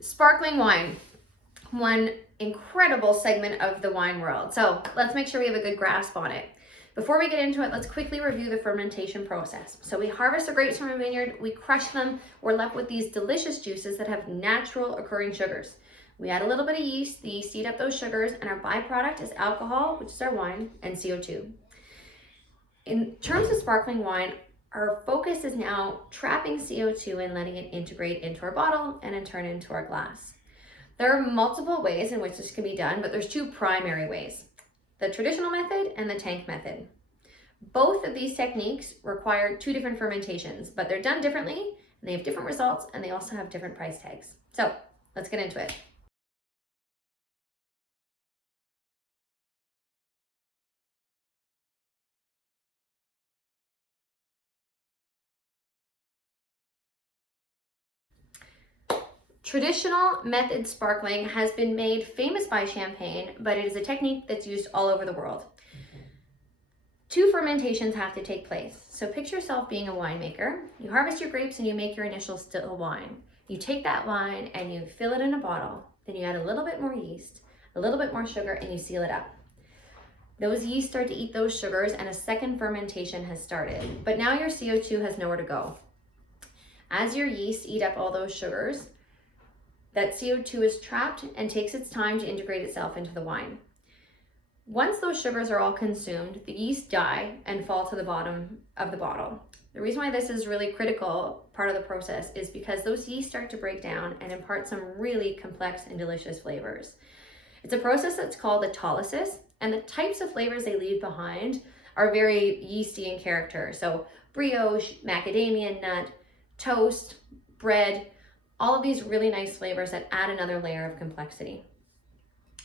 Sparkling wine, one incredible segment of the wine world. So let's make sure we have a good grasp on it. Before we get into it, let's quickly review the fermentation process. So we harvest the grapes from a vineyard, we crush them, we're left with these delicious juices that have natural occurring sugars. We add a little bit of yeast, the yeast eat up those sugars, and our byproduct is alcohol, which is our wine, and CO2. In terms of sparkling wine, our focus is now trapping CO2 and letting it integrate into our bottle and then turn into our glass. There are multiple ways in which this can be done, but there's two primary ways: the traditional method and the tank method. Both of these techniques require two different fermentations, but they're done differently and they have different results, and they also have different price tags. So let's get into it. Traditional method sparkling has been made famous by Champagne, but it is a technique that's used all over the world. Two fermentations have to take place. So picture yourself being a winemaker. You harvest your grapes and you make your initial still wine. You take that wine and you fill it in a bottle. Then you add a little bit more yeast, a little bit more sugar, and you seal it up. Those yeast start to eat those sugars and a second fermentation has started. But now your CO2 has nowhere to go. As your yeast eat up all those sugars, that CO2 is trapped and takes its time to integrate itself into the wine. Once those sugars are all consumed, the yeast die and fall to the bottom of the bottle. The reason why this is really critical part of the process is because those yeast start to break down and impart some really complex and delicious flavors. It's a process that's called autolysis, and the types of flavors they leave behind are very yeasty in character. So brioche, macadamia nut, toast, bread, all of these really nice flavors that add another layer of complexity.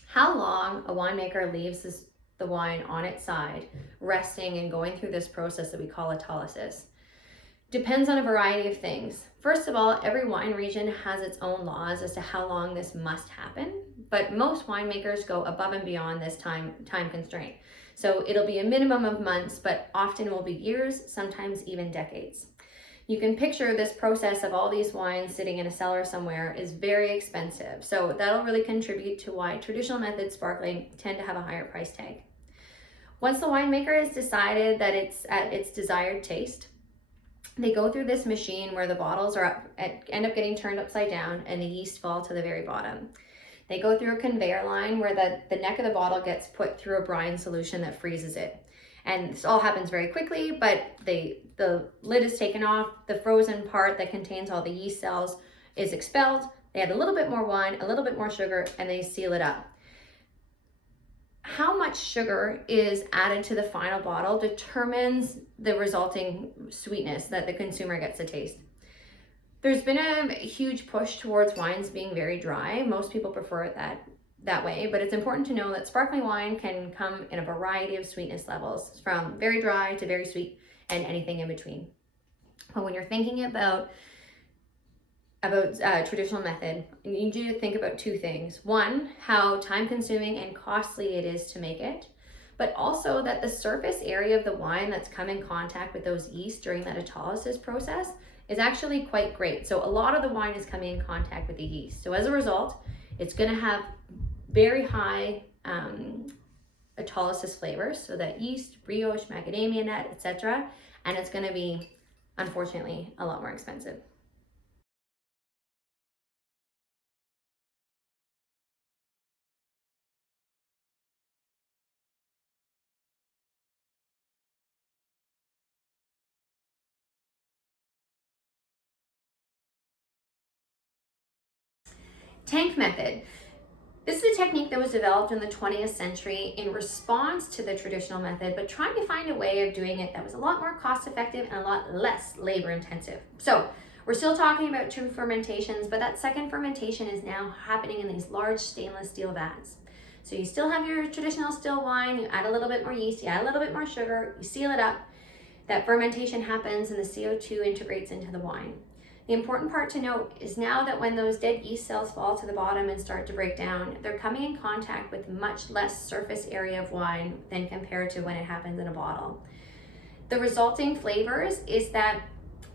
How long a winemaker leaves the wine on its side, resting and going through this process that we call autolysis, depends on a variety of things. First of all, every wine region has its own laws as to how long this must happen, but most winemakers go above and beyond this time constraint. So it'll be a minimum of months, but often will be years, sometimes even decades. You can picture this process of all these wines sitting in a cellar somewhere is very expensive. So that'll really contribute to why traditional method sparkling tend to have a higher price tag. Once the winemaker has decided that it's at its desired taste, they go through this machine where the bottles end up getting turned upside down and the yeast fall to the very bottom. They go through a conveyor line where the neck of the bottle gets put through a brine solution that freezes it. And this all happens very quickly, but the lid is taken off, the frozen part that contains all the yeast cells is expelled, they add a little bit more wine, a little bit more sugar, and they seal it up. How much sugar is added to the final bottle determines the resulting sweetness that the consumer gets to taste. There's been a huge push towards wines being very dry. Most people prefer it that way, but it's important to know that sparkling wine can come in a variety of sweetness levels, from very dry to very sweet and anything in between. But when you're thinking about traditional method, you need to think about two things. One, how time consuming and costly it is to make it, but also that the surface area of the wine that's come in contact with those yeast during that autolysis process is actually quite great. So a lot of the wine is coming in contact with the yeast. So as a result, it's going to have very high autolysis flavors, so that yeast, brioche, macadamia nut, etc. And it's going to be, unfortunately, a lot more expensive. Tank method. This is a technique that was developed in the 20th century in response to the traditional method, but trying to find a way of doing it that was a lot more cost effective and a lot less labor intensive. So we're still talking about two fermentations, but that second fermentation is now happening in these large stainless steel vats. So you still have your traditional still wine, you add a little bit more yeast, you add a little bit more sugar, you seal it up, that fermentation happens and the CO2 integrates into the wine. The important part to note is now that when those dead yeast cells fall to the bottom and start to break down, they're coming in contact with much less surface area of wine than compared to when it happens in a bottle. The resulting flavors is that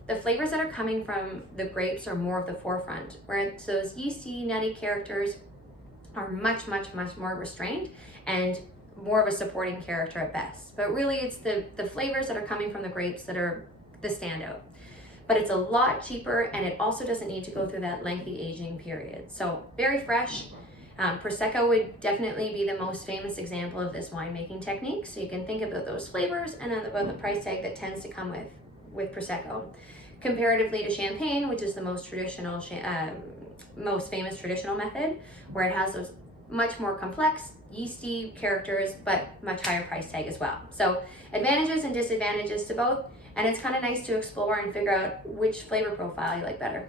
the flavors that are coming from the grapes are more of the forefront, whereas those yeasty, nutty characters are much more restrained and more of a supporting character at best. But really it's the flavors that are coming from the grapes that are the standout. But it's a lot cheaper, and it also doesn't need to go through that lengthy aging period. So very fresh. Prosecco would definitely be the most famous example of this winemaking technique. So you can think about those flavors and then about the price tag that tends to come with Prosecco. Comparatively to Champagne, which is the most traditional, most famous traditional method, where it has those much more complex yeasty characters, but much higher price tag as well. So advantages and disadvantages to both, and it's kind of nice to explore and figure out which flavor profile you like better.